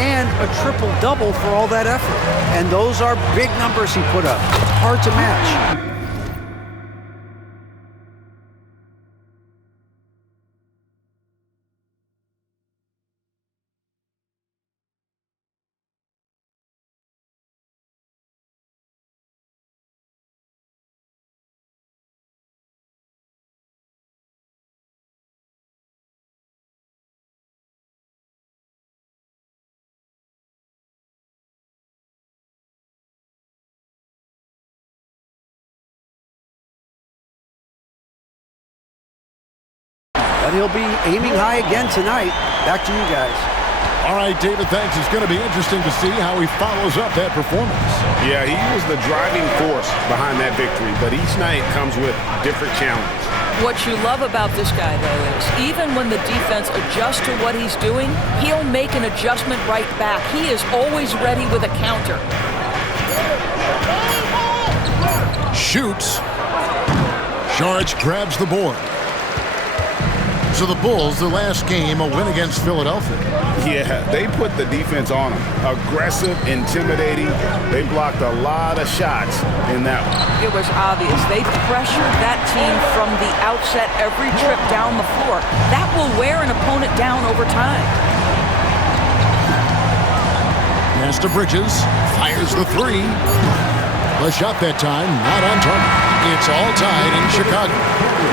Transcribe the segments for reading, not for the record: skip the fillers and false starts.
and a triple-double for all that effort. And those are big numbers he put up. Hard to match. But he'll be aiming high again tonight. Back to you guys. All right, David, thanks. It's going to be interesting to see how he follows up that performance. Yeah, he was the driving force behind that victory, but each night comes with different challenges. What you love about this guy, though, is even when the defense adjusts to what he's doing, he'll make an adjustment right back. He is always ready with a counter. Shoots. Sharch grabs the board. So the Bulls, their last game, a win against Philadelphia. Yeah, they put the defense on them. Aggressive, intimidating. They blocked a lot of shots in that one. It was obvious. They pressured that team from the outset every trip down the floor. That will wear an opponent down over time. Pass to Bridges. Fires the three. The shot that time, not on target. It's all tied in Chicago.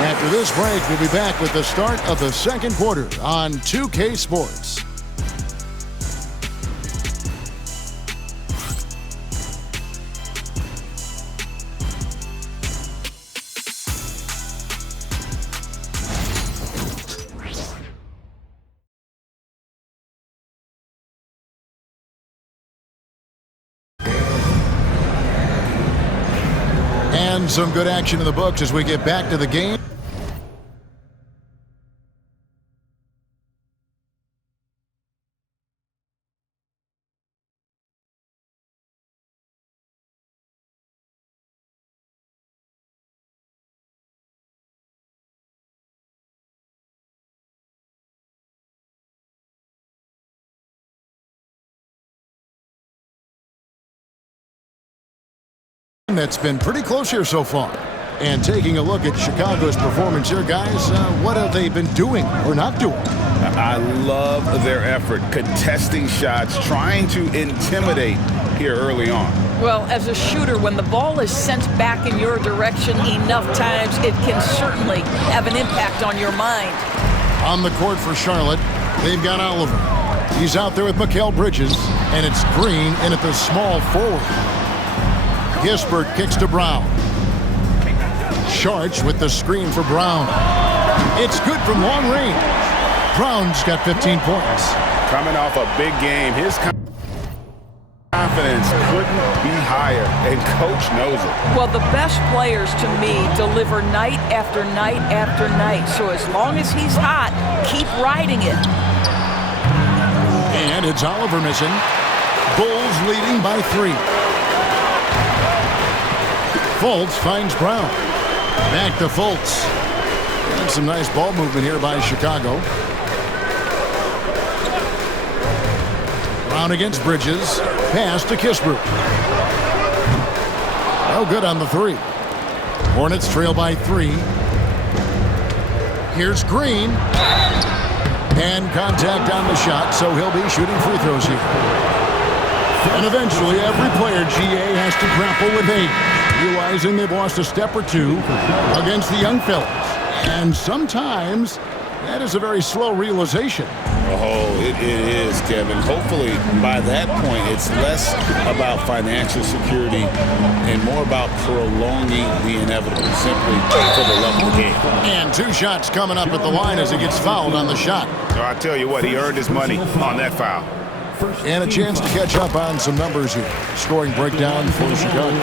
After this break, we'll be back with the start of the second quarter on 2K Sports. And some good action in the books as we get back to the game. That's been pretty close here so far. And taking a look at Chicago's performance here, guys, what have they been doing or not doing? I love their effort, contesting shots, trying to intimidate here early on. Well, as a shooter, when the ball is sent back in your direction enough times, it can certainly have an impact on your mind. On the court for Charlotte, they've got Oliver. He's out there with Mikal Bridges, and it's Green in at the small forward. Gisbert kicks to Brown. Sharch with the screen for Brown. It's good from long range. Brown's got 15 points. Coming off a big game, his confidence couldn't be higher, and coach knows it. Well, the best players to me deliver night after night after night. So as long as he's hot, keep riding it. And it's Oliver missing. Bulls leading by 3. Fultz finds Brown. Back to Fultz. And some nice ball movement here by Chicago. Brown against Bridges. Pass to Gisbert. No good on the 3. Hornets trail by 3. Here's Green. And contact on the shot, so he'll be shooting free throws here. And eventually, every player, GA, has to grapple with age, realizing they've lost a step or two against the young fellas. And sometimes that is a very slow realization. Oh, it is, Kevin. Hopefully, by that point, it's less about financial security and more about prolonging the inevitable, simply for the love of the game. And 2 shots coming up at the line as he gets fouled on the shot. So I tell you what, he earned his money on that foul. And a chance to catch up on some numbers here. Scoring breakdown for Chicago.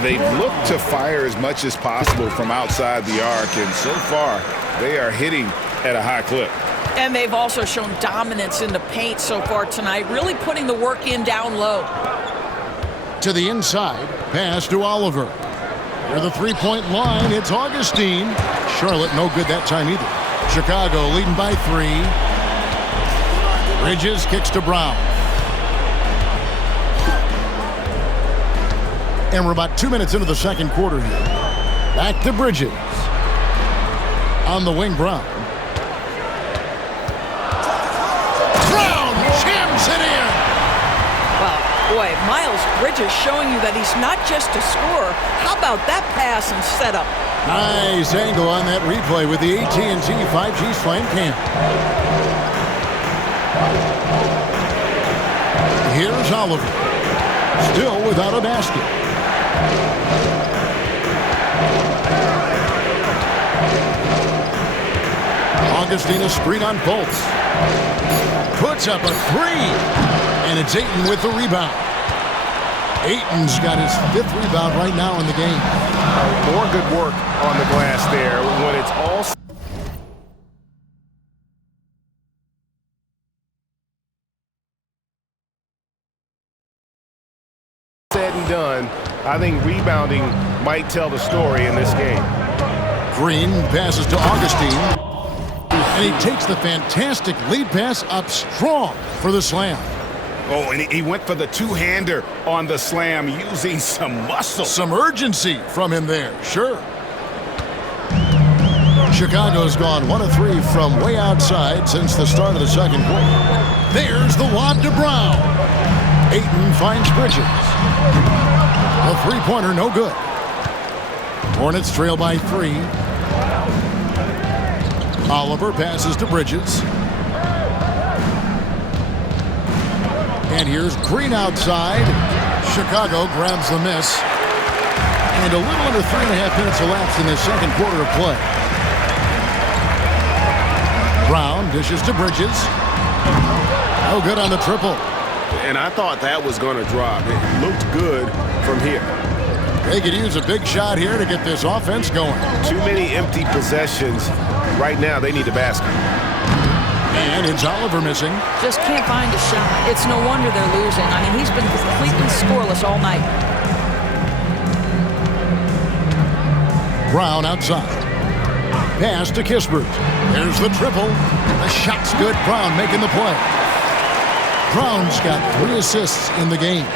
They've looked to fire as much as possible from outside the arc, and so far, they are hitting at a high clip. And they've also shown dominance in the paint so far tonight, really putting the work in down low. To the inside, pass to Oliver. Near the three-point line, it's Augustine. Charlotte no good that time either. Chicago leading by 3. Bridges kicks to Brown. And we're about 2 minutes into the second quarter here. Back to Bridges. On the wing, Brown. Brown jams it in. Wow, boy, Miles Bridges showing you that he's not just a scorer. How about that pass and setup? Nice angle on that replay with the AT&T 5G Slam Cam. Here's Oliver. Still without a basket. Augustine a screen on Fultz. Puts up a three. And it's Ayton with the rebound. Ayton's got his 5th rebound right now in the game. More good work on the glass there when it's all said and done. I think rebounding might tell the story in this game. Green passes to Augustine. And he takes the fantastic lead pass up strong for the slam. Oh, and he went for the two-hander on the slam using some muscle. Some urgency from him there, sure. Chicago's gone 1 of 3 from way outside since the start of the second quarter. There's the lob to Brown. Ayton finds Bridges. A three-pointer, no good. Hornets trail by 3. Oliver passes to Bridges. And here's Green outside. Chicago grabs the miss. And a little under 3.5 minutes elapsed in the second quarter of play. Brown dishes to Bridges. No good on the triple. And I thought that was going to drop. It looked good from here. They could use a big shot here to get this offense going. Too many empty possessions. Right now, they need a basket. And it's Oliver missing. Just can't find a shot. It's no wonder they're losing. I mean, he's been completely scoreless all night. Brown outside. Pass to Kispert. There's the triple. The shot's good. Brown making the play. Brown's got 3 assists in the game.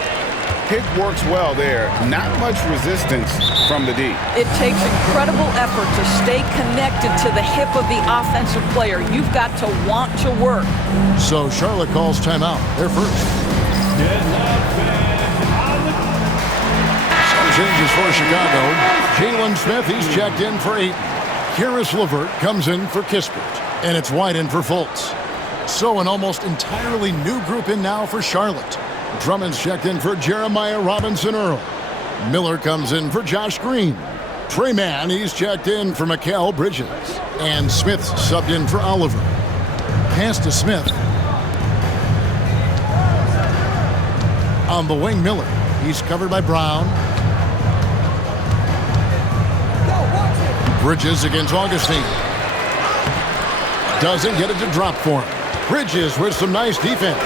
Pick works well there. Not much resistance from the D. It takes incredible effort to stay connected to the hip of the offensive player. You've got to want to work. So Charlotte calls timeout. They're first. Some changes for Chicago. Jalen Smith, he's checked in for 8. Karis LeVert comes in for Kispert. And it's White in for Fultz. So an almost entirely new group in now for Charlotte. Drummond's checked in for Jeremiah Robinson-Earl. Miller comes in for Josh Green. Trey Mann, he's checked in for Mikal Bridges. And Smith's subbed in for Oliver. Pass to Smith. On the wing, Miller. He's covered by Brown. Bridges against Augustine. Doesn't get it to drop for him. Bridges with some nice defense.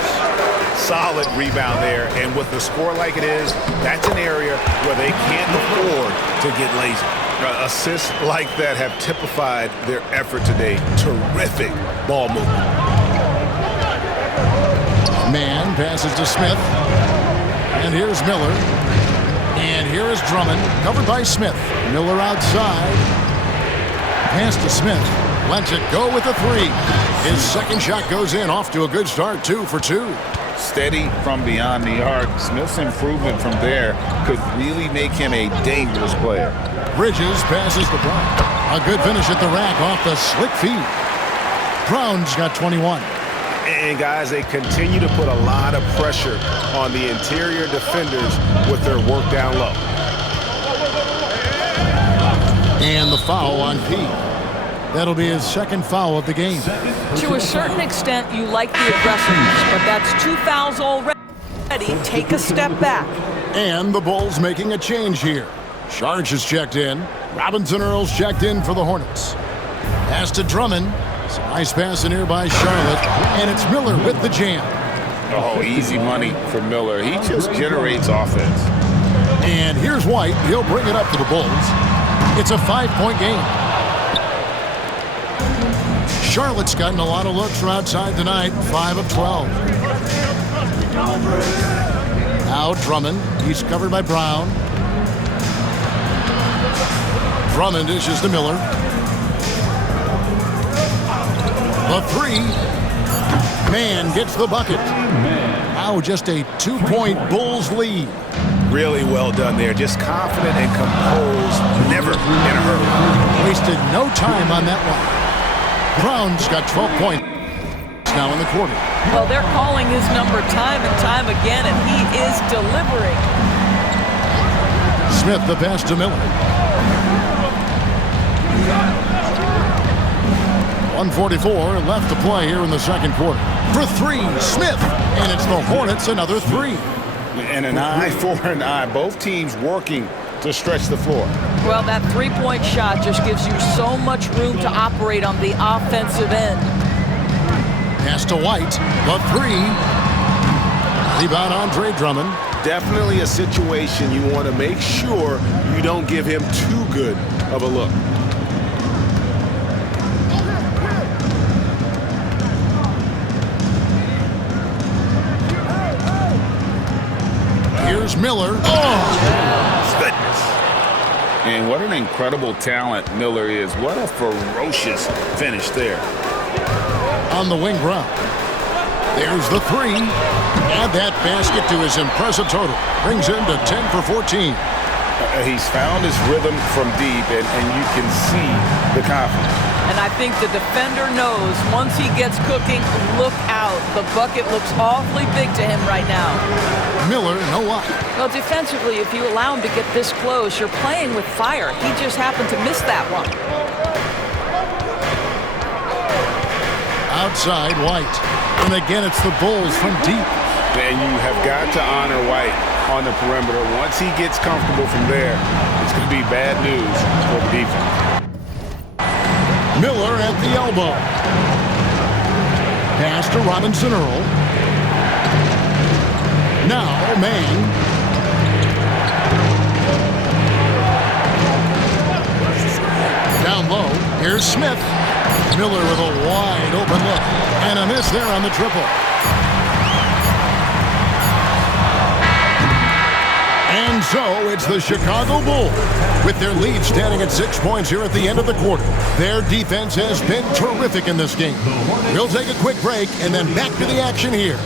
Solid rebound there, and with the score like it is, that's an area where they can't afford to get lazy. Assists like that have typified their effort today. Terrific ball movement. Mann passes to Smith. And here's Miller. And here is Drummond, covered by Smith. Miller outside. Pass to Smith. Lets it go with a 3. His second shot goes in, off to a good start, 2 for 2. Steady from beyond the arc. Smith's improvement from there could really make him a dangerous player. Bridges passes to Brown. A good finish at the rack off the slick feed. Brown's got 21. And guys, they continue to put a lot of pressure on the interior defenders with their work down low. And the foul on P. That'll be his second foul of the game. To a certain extent, you like the aggressiveness, but that's 2 fouls already. Take a step back. And the Bulls making a change here. Sharge is checked in. Robinson-Earl's checked in for the Hornets. Pass to Drummond. Some nice pass in here by Charlotte. And it's Miller with the jam. Oh, easy money for Miller. He just generates offense. And here's White. He'll bring it up to the Bulls. It's a 5-point game. Charlotte's gotten a lot of looks from outside tonight, 5 of 12. Now Drummond, he's covered by Brown. Drummond dishes to Miller. The three. Man gets the bucket. Now just a 2-point Bulls lead. Really well done there. Just confident and composed, never in a hurry. Wasted no time on that one. Brown's got 12 points now in the quarter. Well, they're calling his number time and time again, and he is delivering. Smith the pass to Miller. 1:44 left to play here in the second quarter. For three, Smith. And it's the Hornets another three. And an eye for an eye. Both teams working to stretch the floor. Well, that three-point shot just gives you so much room to operate on the offensive end. Pass to White. The three. Rebound Andre Drummond. Definitely a situation you want to make sure you don't give him too good of a look. Here's Miller. Oh! Goodness. And what an incredible talent Miller is. What a ferocious finish there. On the wing, Brown. There's the three. Add that basket to his impressive total. Brings him to 10 for 14. He's found his rhythm from deep, and you can see the confidence. And I think the defender knows once he gets cooking, look out. The bucket looks awfully big to him right now. Miller, no lie. Well, defensively, if you allow him to get this close, you're playing with fire. He just happened to miss that one. Outside, White. And again, it's the Bulls from deep. And you have got to honor White on the perimeter. Once he gets comfortable from there, it's going to be bad news for the defense. Miller at the elbow. Pass to Robinson Earl. Now, Mang. Down low, here's Smith. Miller with a wide open look. And a miss there on the triple. And so it's the Chicago Bulls with their lead standing at 6 points here at the end of the quarter. Their defense has been terrific in this game. We'll take a quick break and then back to the action here.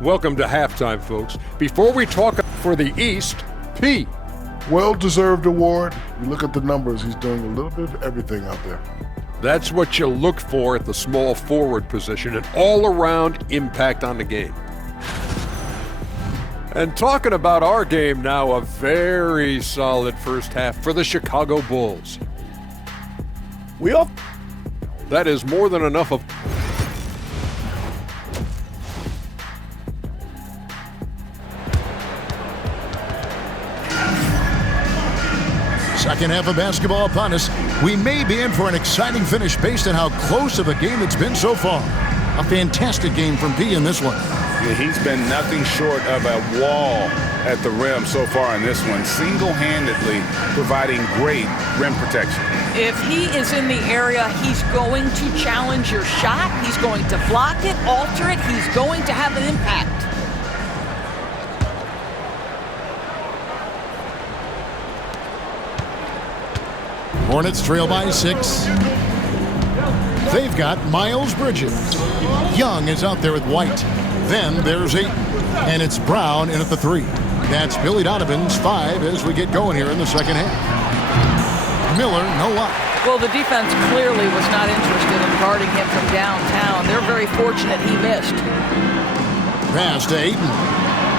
Welcome to halftime, folks. Before we talk for the East, P. Well-deserved award. You look at the numbers, he's doing a little bit of everything out there. That's what you look for at the small forward position, an all-around impact on the game. And talking about our game now, a very solid first half for the Chicago Bulls. That is more than enough of... Second half of basketball upon us. We may be in for an exciting finish based on how close of a game it's been so far. A fantastic game from P in this one. Yeah, he's been nothing short of a wall at the rim so far in this one, single-handedly providing great rim protection. If he is in the area, he's going to challenge your shot. He's going to block it, alter it. He's going to have an impact. Hornets trail by 6. They've got Miles Bridges. Young is out there with White. Then there's Ayton. And it's Brown in at the 3. That's Billy Donovan's 5 as we get going here in the second half. Miller, no luck. Well, the defense clearly was not interested in guarding him from downtown. They're very fortunate he missed. Pass to Ayton.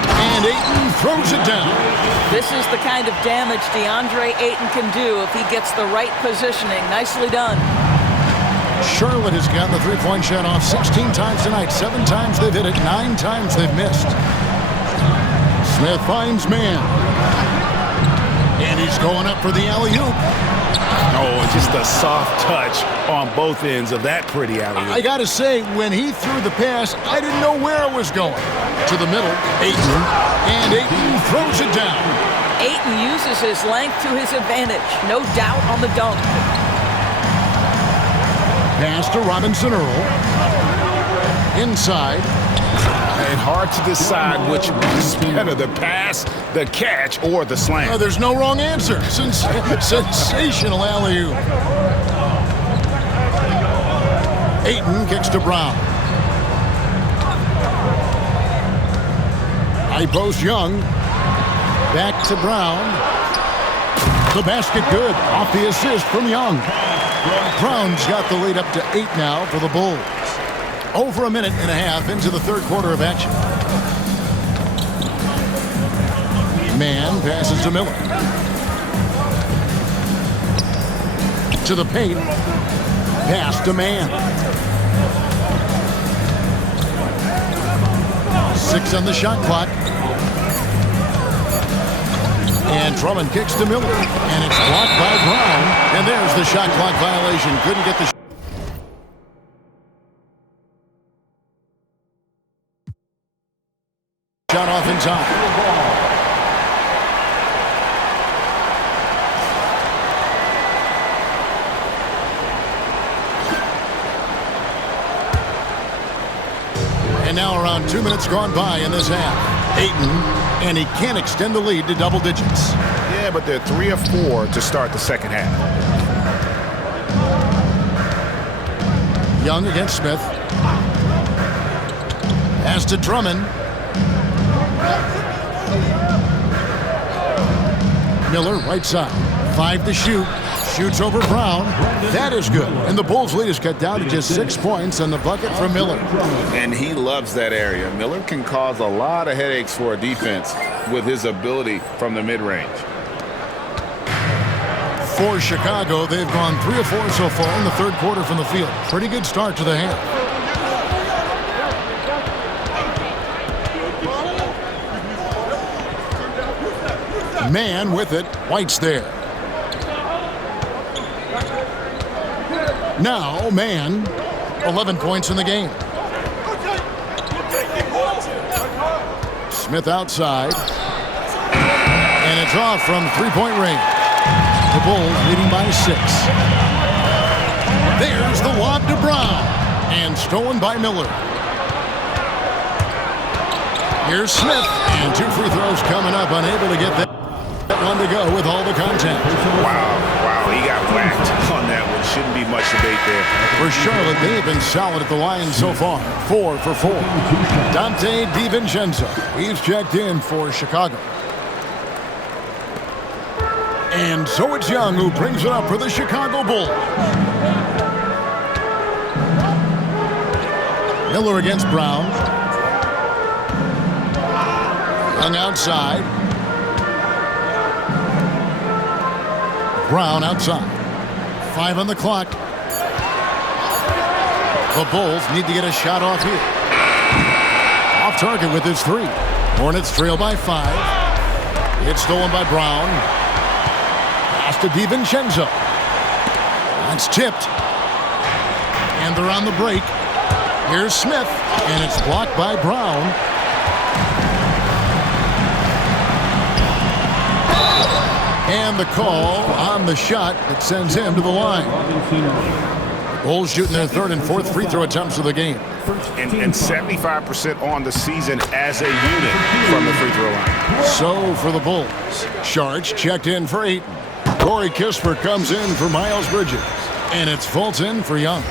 And Ayton throws it down. This is the kind of damage DeAndre Ayton can do if he gets the right positioning. Nicely done. Charlotte has gotten the three-point shot off 16 times tonight. 7 times they've hit it, 9 times they've missed. Smith finds man. And he's going up for the alley-oop. Oh, just a soft touch on both ends of that pretty alley-oop. I gotta say, when he threw the pass, I didn't know where it was going. To the middle, Ayton. And Ayton throws it down. Ayton uses his length to his advantage. No doubt on the dunk. Pass to Robinson Earl. Inside. And hard to decide which is better, the pass, the catch, or the slam. Oh, there's no wrong answer. Sensational alley-oop. Ayton kicks to Brown. High post Young. Back to Brown. The basket good. Off the assist from Young. Brown's got the lead up to 8 now for the Bulls. Over a minute and a half into the third quarter of action. Mann passes to Miller. To the paint. Pass to Mann. 6 on the shot clock. And Drummond kicks to Miller. And it's blocked by Brown. And there's the shot clock violation. Couldn't get the shot off in time. And now around 2 minutes gone by in this half. Ayton, and he can't extend the lead to double digits. Yeah, but they're 3 of 4 to start the second half. Young against Smith. Pass to Drummond. Miller, right side. 5 to shoot. Shoots over Brown. That is good. And the Bulls' lead is cut down to just 6 points on the bucket from Miller. And he loves that area. Miller can cause a lot of headaches for a defense with his ability from the mid-range. For Chicago, they've gone 3 of 4 so far in the third quarter from the field. Pretty good start to the half. Mann with it. White's there. Now, Mann, 11 points in the game. Smith outside. And it's off from three-point range. The Bulls leading by 6. There's the lob to Brown. And stolen by Miller. Here's Smith. And 2 free throws coming up. Unable to get that one to go with all the contact. Wow, he got whacked on that one. Shouldn't be much debate there. For Charlotte, they have been solid at the line so far. 4 for 4. Dante DiVincenzo. He's checked in for Chicago. And so it's Young who brings it up for the Chicago Bulls. Miller against Brown. Young outside. Brown outside. 5 on the clock. The Bulls need to get a shot off here. Off target with his 3. Hornets trail by 5. It's stolen by Brown. Pass to DiVincenzo. That's tipped. And they're on the break. Here's Smith. And it's blocked by Brown. And the call on the shot that sends him to the line. Bulls shooting their 3rd and 4th free throw attempts of the game. And 75% on the season as a unit from the free throw line. So for the Bulls, Sharch checked in for Ayton. Corey Kispert comes in for Miles Bridges. And it's Fulton for Young.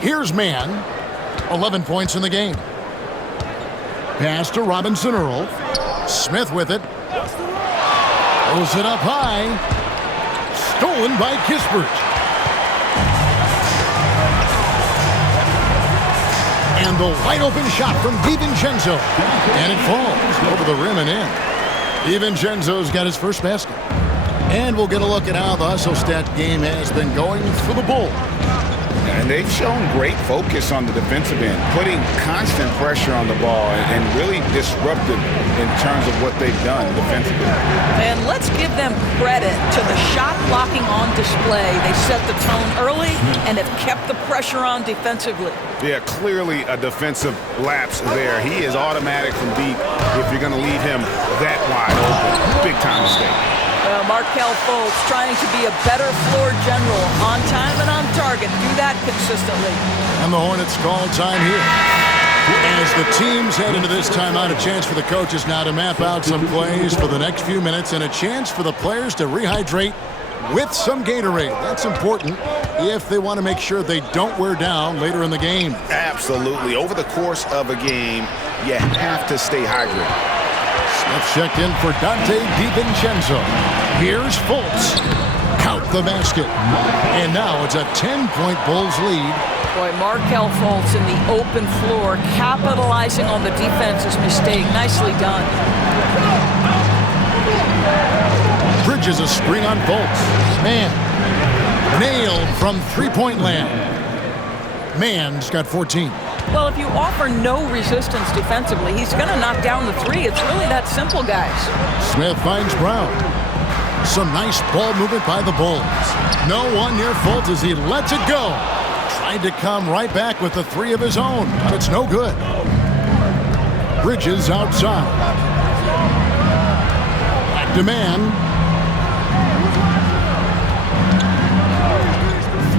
Here's Mann, 11 points in the game. Pass to Robinson Earl. Smith with it. Throws it up high. Stolen by Kispert. And the wide open shot from DiVincenzo. And it falls over the rim and in. DiVincenzo's got his first basket. And we'll get a look at how the hustle stat game has been going for the Bulls. And they've shown great focus on the defensive end, putting constant pressure on the ball and really disruptive in terms of what they've done defensively. And let's give them credit to the shot blocking on display. They set the tone early and have kept the pressure on defensively. Yeah, clearly a defensive lapse there. He is automatic from deep if you're going to leave him that wide open. Big time mistake. Markelle Fultz trying to be a better floor general, on time and on target. Do that consistently. And the Hornets call time here. As the teams head into this timeout, a chance for the coaches now to map out some plays for the next few minutes and a chance for the players to rehydrate with some Gatorade. That's important if they want to make sure they don't wear down later in the game. Absolutely. Over the course of a game, you have to stay hydrated. Smith checked in for Dante DiVincenzo. Here's Fultz. Count the basket. And now it's a 10-point Bulls lead. Boy, Markelle Fultz in the open floor, capitalizing on the defense's mistake. Nicely done. Bridges a screen on Fultz. Man. Nailed from three-point land. Man's got 14. Well, if you offer no resistance defensively, he's going to knock down the three. It's really that simple, guys. Smith finds Brown. Some nice ball movement by the Bulls. No one near Fultz as he lets it go. Tried to come right back with the three of his own, but it's no good. Bridges outside. Back to man.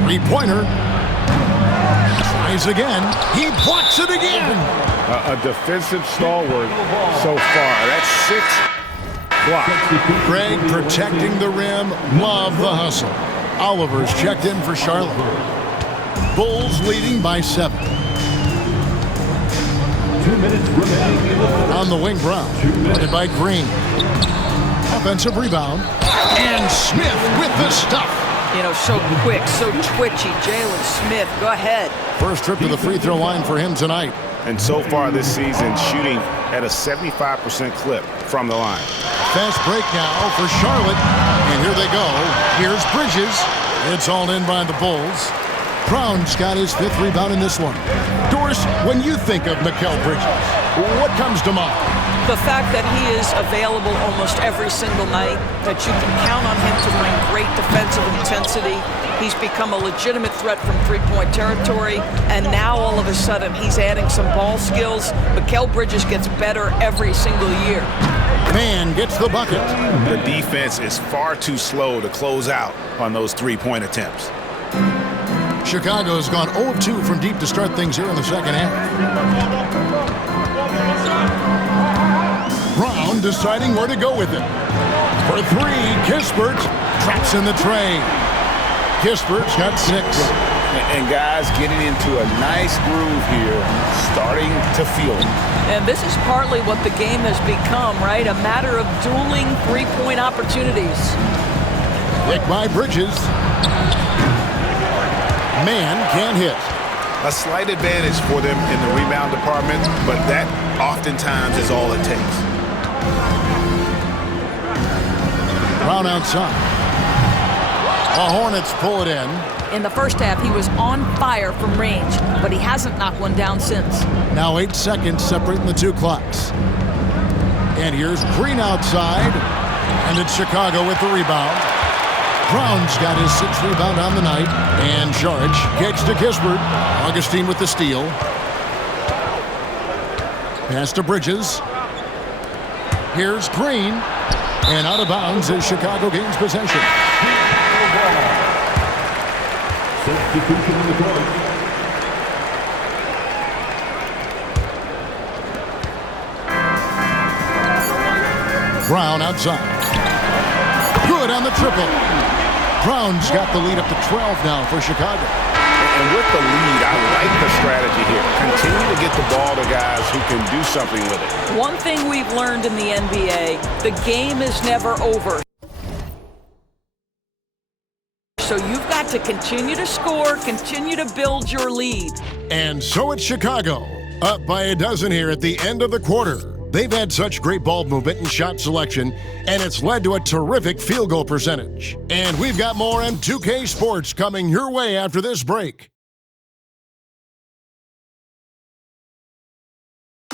Three-pointer. Tries again. He blocks it again. A defensive stalwart so far. That's 6 blocks. Craig protecting the rim. Love the hustle. Oliver's checked in for Charlotte. Bulls leading by 7. 2 minutes remaining. On the wing, Brown. Led by Green. Offensive rebound. And Smith with the stuff. You know, so quick, so twitchy. Jalen Smith, go ahead. First trip to the free throw line for him tonight. And so far this season, shooting at a 75% clip from the line. Fast break now for Charlotte. And here they go. Here's Bridges. It's all in by the Bulls. Brown's got his 5th rebound in this one. Doris, when you think of Mikal Bridges, what comes to mind? The fact that he is available almost every single night, that you can count on him to bring great defensive intensity. He's become a legitimate threat from three-point territory, and now all of a sudden he's adding some ball skills. Mikal Bridges gets better every single year. Man gets the bucket. The defense is far too slow to close out on those three-point attempts. Chicago's gone 0 of 2 from deep to start things here in the second half. Brown deciding where to go with it. For 3, Kispert traps in the tray. Kispert's got 6. And guys getting into a nice groove here, starting to feel it. And this is partly what the game has become, right? A matter of dueling three-point opportunities. Pick by Bridges. Man can't hit. A slight advantage for them in the rebound department, but that oftentimes is all it takes. Brown outside. The Hornets pull it in. In the first half, he was on fire from range, but he hasn't knocked one down since. Now 8 seconds separating the 2 clocks. And here's Green outside. And it's Chicago with the rebound. Brown's got his 6th rebound on the night. And Saric kicks to Kispert. Augustine with the steal. Pass to Bridges. Here's Green. And out of bounds as Chicago gains possession. Substitution in the court. Brown outside. Good on the triple. Brown's got the lead up to 12 now for Chicago. And with the lead, I like the strategy here. Continue to get the ball to guys who can do something with it. One thing we've learned in the NBA, the game is never over. So you've got to continue to score, continue to build your lead. And so it's Chicago, up by a dozen here at the end of the quarter. They've had such great ball movement and shot selection, and it's led to a terrific field goal percentage. And we've got more M2K Sports coming your way after this break.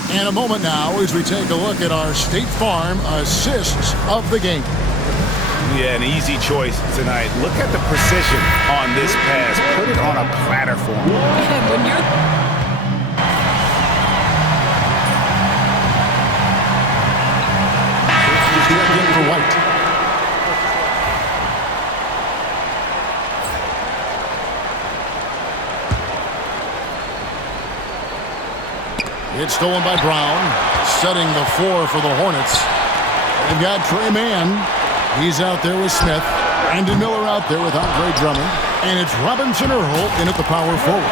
And a moment now as we take a look at our State Farm assists of the game. Yeah, an easy choice tonight. Look at the precision on this pass. Put it on a platter for him. And when you're for White. It's stolen by Brown, setting the floor for the Hornets. They've got Trey Mann. He's out there with Smith. Brandon Miller out there with Andre Drummond. And it's Robinson Earl in at the power forward.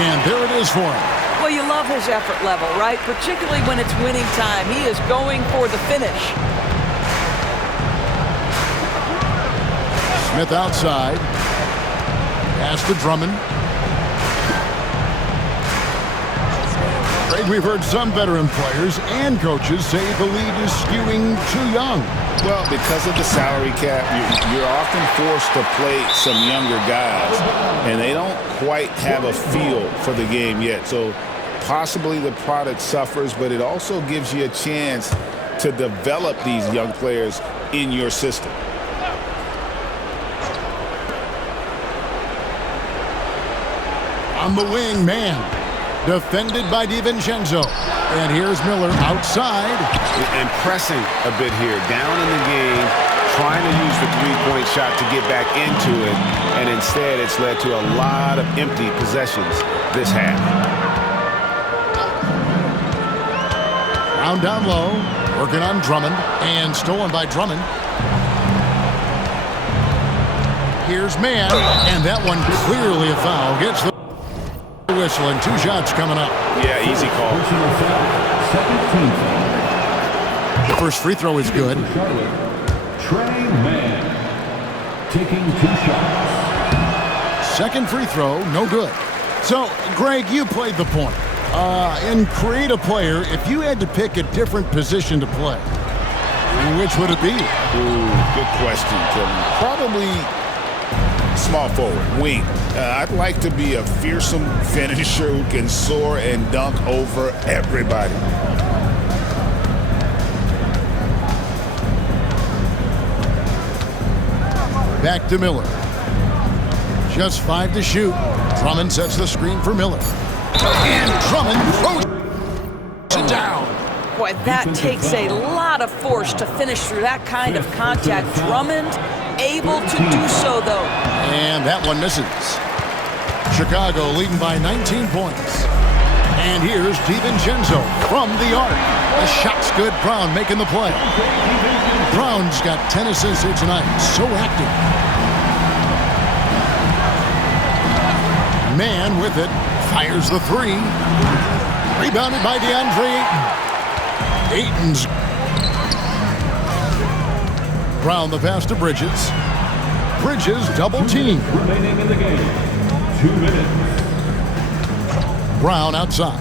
And there it is for him. Well, you love his effort level, right? Particularly when it's winning time. He is going for the finish. Smith outside. Pass to Drummond. Craig, we've heard some veteran players and coaches say the league is skewing too young. Well, because of the salary cap, you're often forced to play some younger guys, and they don't quite have a feel for the game yet. So possibly the product suffers, but it also gives you a chance to develop these young players in your system. On the wing, man. Defended by DiVincenzo. And here's Miller outside. And pressing a bit here. Down in the game, trying to use the three-point shot to get back into it. And instead, it's led to a lot of empty possessions this half. Brown down low. Working on Drummond. And stolen by Drummond. Here's Mann. And that one clearly a foul. Gets the whistle and 2 shots coming up. Yeah, easy call. The first free throw is good. Trey Mann taking 2 shots. Second free throw, no good. So, Greg, you played the point. In Create a Player, if you had to pick a different position to play, which would it be? Ooh, good question, Kevin. Probably small forward, wing. I'd like to be a fearsome finisher who can soar and dunk over everybody. Back to Miller. Just 5 to shoot. Drummond sets the screen for Miller. And Drummond throws it down. Boy, that takes a lot of force to finish through that kind of contact. Drummond able to do so, though. And that one misses. Chicago leading by 19 points. And here's DiVincenzo from the arc. The shot's good. Brown making the play. Brown's got 10 assists here tonight. So active. Mann with it. Fires the 3. Rebounded by DeAndre Ayton. Ayton's. Brown the pass to Bridges. Bridges double team. Remaining in the game. 2 minutes. Brown outside.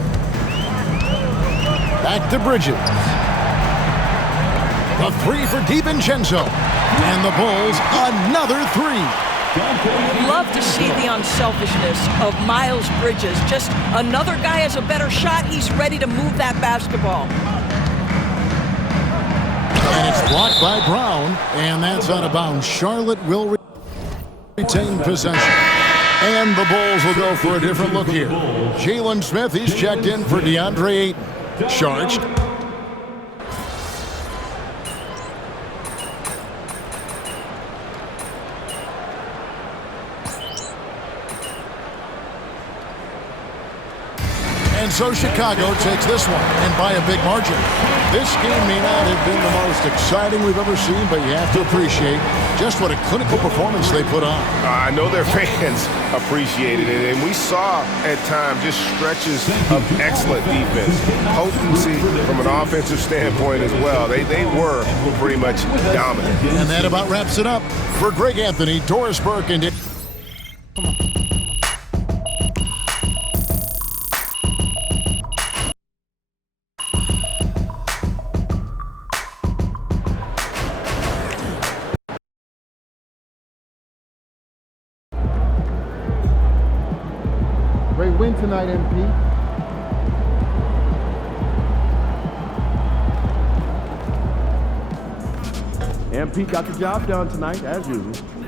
Back to Bridges. The 3 for DiVincenzo. And the Bulls another 3. Love to see the unselfishness of Miles Bridges. Just another guy has a better shot. He's ready to move that basketball. And it's blocked by Brown. And that's out of bounds. Charlotte will retain possession. And the Bulls will go for a different look here. Jalen Smith, he's checked in for DeAndre Ayton. Charged. And so Chicago takes this one, and by a big margin. This game may not have been the most exciting we've ever seen, but you have to appreciate just what a clinical performance they put on. I know their fans appreciated it, and we saw at times just stretches of excellent defense, potency from an offensive standpoint as well. They were pretty much dominant. And that about wraps it up. For Greg Anthony, Doris Burke, and great win tonight, MP. And Pete got the job done tonight, as usual.